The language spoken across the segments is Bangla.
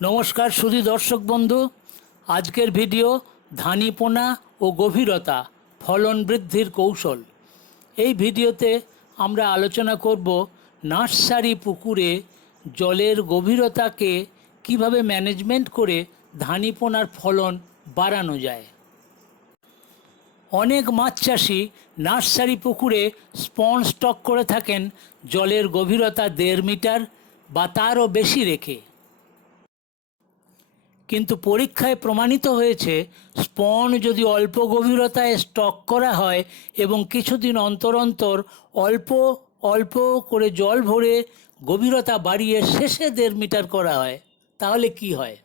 নমস্কার সুধী দর্শক বন্ধু, আজকের ভিডিও ধানি পোনা ও গভীরতা ফলন বৃদ্ধির কৌশল। এই ভিডিওতে আমরা আলোচনা করব নার্সারি পুকুরে জলের গভীরতাকে কিভাবে ম্যানেজমেন্ট করে ধানি পোনার ফলন বাড়ানো যায়। অনেক মাছ চাষি নার্সারি পুকুরে স্পঞ্জ স্টক করে থাকেন জলের গভীরতা 1.5 মিটার বা তারও বেশি রেখে। কিন্তু পরীক্ষায় প্রমাণিত হয়েছে স্পন যদি অল্প গভীরতায় স্টক করা হয় এবং কিছুদিন অন্তর অন্তর অল্প অল্প করে জল ভরে গভীরতা বাড়িয়ে শেষে 1.5 মিটার করা হয়, তাহলে কি হয়?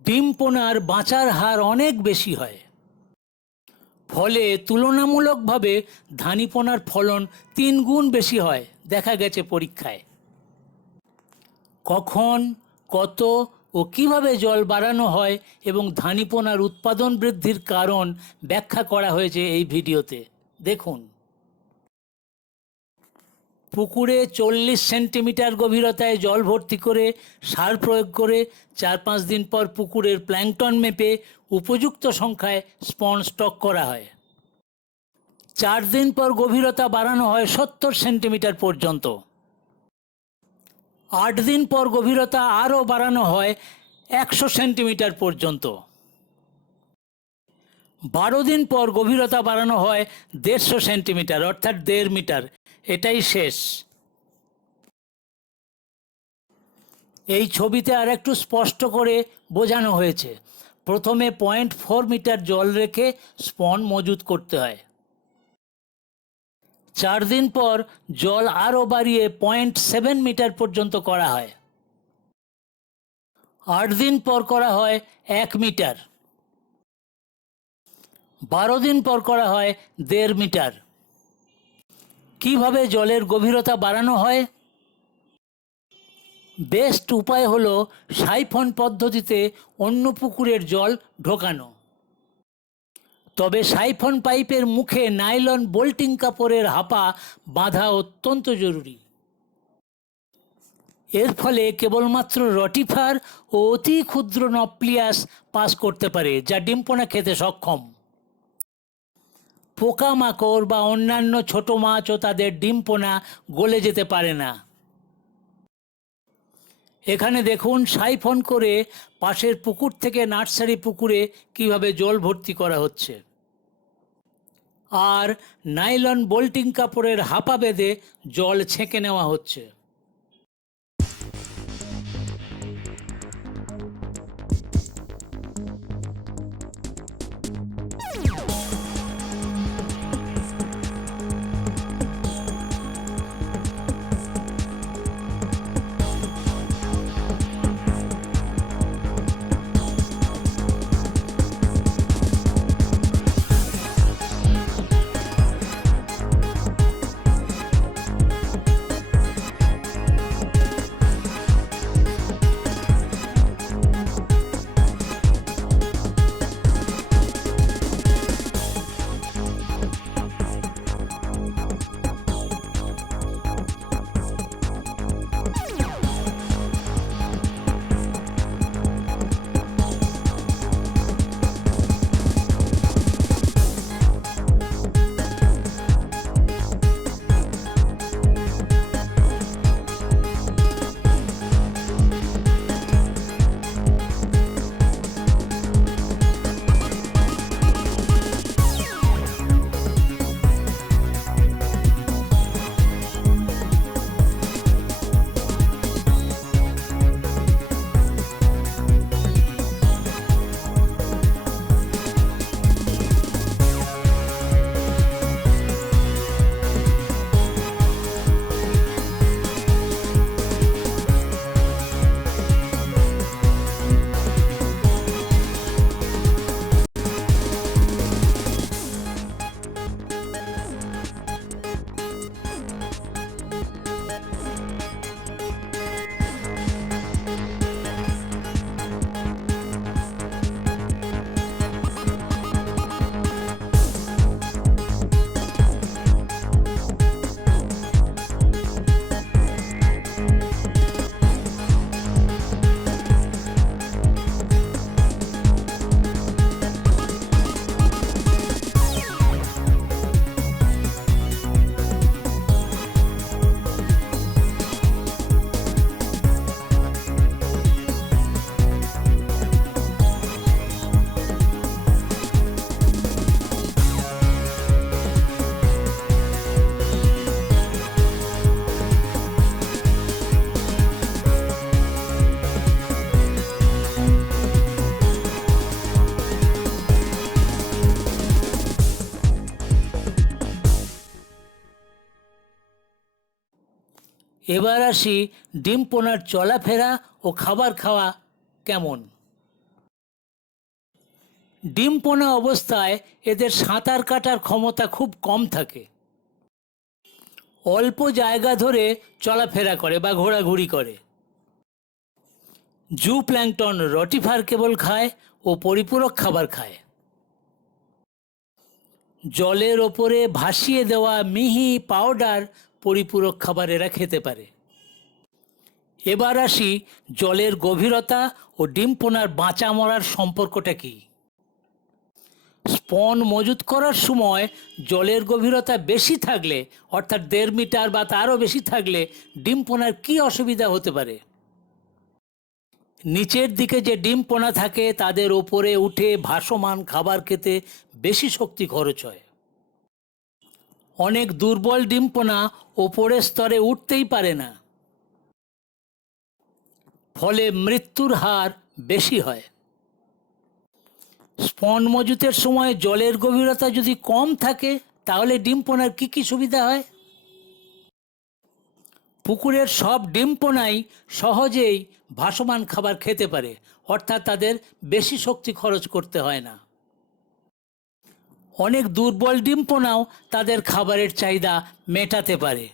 ডিম পোনার বাঁচার হার অনেক বেশি হয়। ফলে তুলনামূলকভাবে ধানি পোনার ফলন 3 গুণ বেশি হয় দেখা গেছে পরীক্ষায়। কখন, কত ও কিভাবে জল বাড়ানো হয় এবং ধানি পোনার উৎপাদন বৃদ্ধির কারণ ব্যাখ্যা করা হয়েছে এই ভিডিওতে। দেখুন। পুকুরে 40 সেন্টিমিটার গভীরতায় জল ভর্তি করে সার প্রয়োগ করে 4-5 দিন পর পুকুরের প্ল্যাঙ্কটন মেপে উপযুক্ত সংখ্যায় স্পন স্টক করা হয়। 4 দিন পর গভীরতা বাড়ানো হয় 70 সেন্টিমিটার পর্যন্ত। 8 দিন পর গভীরতা আরও বাড়ানো হয় 100 সেন্টিমিটার পর্যন্ত। 12 দিন পর গভীরতা বাড়ানো হয় 150 সেন্টিমিটার অর্থাৎ 1.5 মিটার। এটাই শেষ। এই ছবিতে আর একটু স্পষ্ট করে বোঝানো হয়েছে। প্রথমে 0.4 মিটার জল রেখে স্পন মজুত করতে হয়। 4 দিন পর জল আরও বাড়িয়ে 0.7 মিটার পর্যন্ত করা হয়। 8 দিন পর করা হয় 1 মিটার। 12 দিন পর করা হয় 1.5 মিটার। কিভাবে জলের গভীরতা বাড়ানো হয়? বেস্ট উপায় হলো সাইফন পদ্ধতিতে অন্য পুকুরের জল ঢোকানো। তবে সাইফন পাইপের মুখে নাইলন বোল্টিং কাপড়ের হাপা বাঁধা অত্যন্ত জরুরি। এর ফলে কেবলমাত্র রটিফার ও অতি ক্ষুদ্র নপ্লিয়াস পাস করতে পারে, যা ডিমপোনা খেতে সক্ষম। পোকামাকড় বা অন্যান্য ছোট মাছও তাদের ডিমপোনা গলে যেতে পারে না। এখানে দেখুন সাইফন করে পাশের পুকুর থেকে নার্সারি পুকুরে কিভাবে জল ভর্তি করা হচ্ছে, আর নাইলন বোল্টিং কাপড়ের হাপা বেঁধে জল ছেঁকে নেওয়া হচ্ছে। এবার আসি ডিম পোনার চলাফেরা ও খাবার খাওয়া কেমন। ডিম পোনা অবস্থায় এদের সাঁতার কাটার ক্ষমতা খুব কম থাকে। অল্প জায়গা ধরে চলাফেরা করে বা ঘোরাঘুরি করে। জু প্ল্যাঙ্কটন রটিফার কেবল খায় ও পরিপূরক খাবার খায়। জলের ওপরে ভাসিয়ে দেওয়া মিহি পাউডার পরিপূরক খাবার এরা খেতে পারে। এবার আসি জলের গভীরতা ও ডিম পোনার বাঁচা মরার সম্পর্কটা কী। স্পন মজুত করার সময় জলের গভীরতা বেশি থাকলে, অর্থাৎ 1.5 মিটার বা তারও বেশি থাকলে ডিম পোনার কী অসুবিধা হতে পারে। নিচের দিকে যে ডিম পোনা থাকে তাদের ওপরে উঠে ভাসমান খাবার খেতে বেশি শক্তি খরচ হয়। অনেক দুর্বল ডিম পোনা ওপরের স্তরে উঠতেই পারে না, ফলে মৃত্যুর হার বেশি হয়। স্পন মজুতের সময় জলের গভীরতা যদি কম থাকে তাহলে ডিম পোনার কী কী সুবিধা হয়। পুকুরের সব ডিম পোনাই সহজেই ভাসমান খাবার খেতে পারে, অর্থাৎ তাদের বেশি শক্তি খরচ করতে হয় না। অনেক দুর্বল ডিম পোনাও তাদের খাবারের চাহিদা মেটাতে পারে,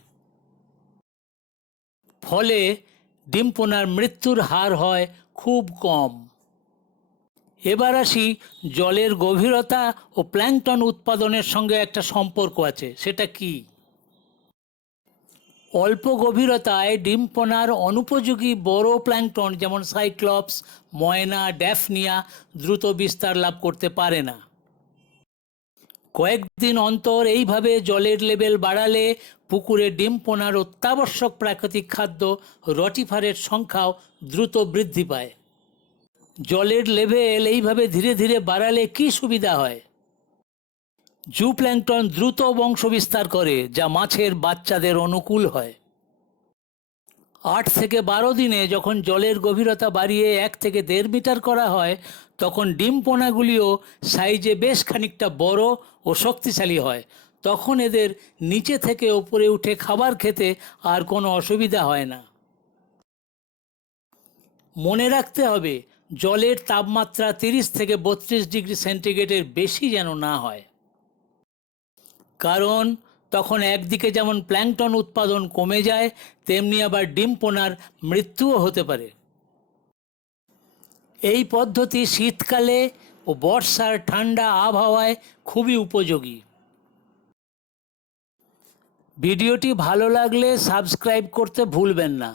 ফলে ডিম পোনার মৃত্যুর হার হয় খুব কম। এবার আসি জলের গভীরতা ও প্ল্যাঙ্কটন উৎপাদনের সঙ্গে একটা সম্পর্ক আছে, সেটা কি। অল্প গভীরতায় ডিম পোনার অনুপযোগী বড় প্ল্যাঙ্কটন যেমন সাইক্লপস, ময়না, ড্যাফনিয়া দ্রুত বিস্তার লাভ করতে পারে না। কয়েকদিন অন্তর এইভাবে জলের লেভেল বাড়ালে পুকুরে ডিম পোনার অত্যাবশ্যক প্রাকৃতিক খাদ্য রটিফারের সংখ্যাও দ্রুত বৃদ্ধি পায়। জলের লেভেল এইভাবে ধীরে ধীরে বাড়ালে কী সুবিধা হয়। জু প্ল্যাঙ্কটন দ্রুত বংশবিস্তার করে, যা মাছের বাচ্চাদের অনুকূল হয়। 8 থেকে 12 দিনে যখন জলের গভীরতা বাড়িয়ে 1 থেকে 1.5 মিটার করা হয়, তখন ডিম পোনাগুলিও সাইজে বেশ খানিকটা বড় ও শক্তিশালী হয়। তখন এদের নিচে থেকে ওপরে উঠে খাবার খেতে আর কোনো অসুবিধা হয় না। মনে রাখতে হবে, জলের তাপমাত্রা 30 থেকে 32 ডিগ্রি সেন্টিগ্রেডের বেশি যেন না হয়, কারণ তখন একদিকে যেমন প্ল্যাঙ্কটন উৎপাদন কমে যায়, তেমনি আবার ডিম পোনার মৃত্যুও হতে পারে। এই পদ্ধতি শীতকালে ও বর্ষার ঠান্ডা আবহাওয়ায় খুবই উপযোগী। ভিডিওটি ভালো লাগলে সাবস্ক্রাইব করতে ভুলবেন না।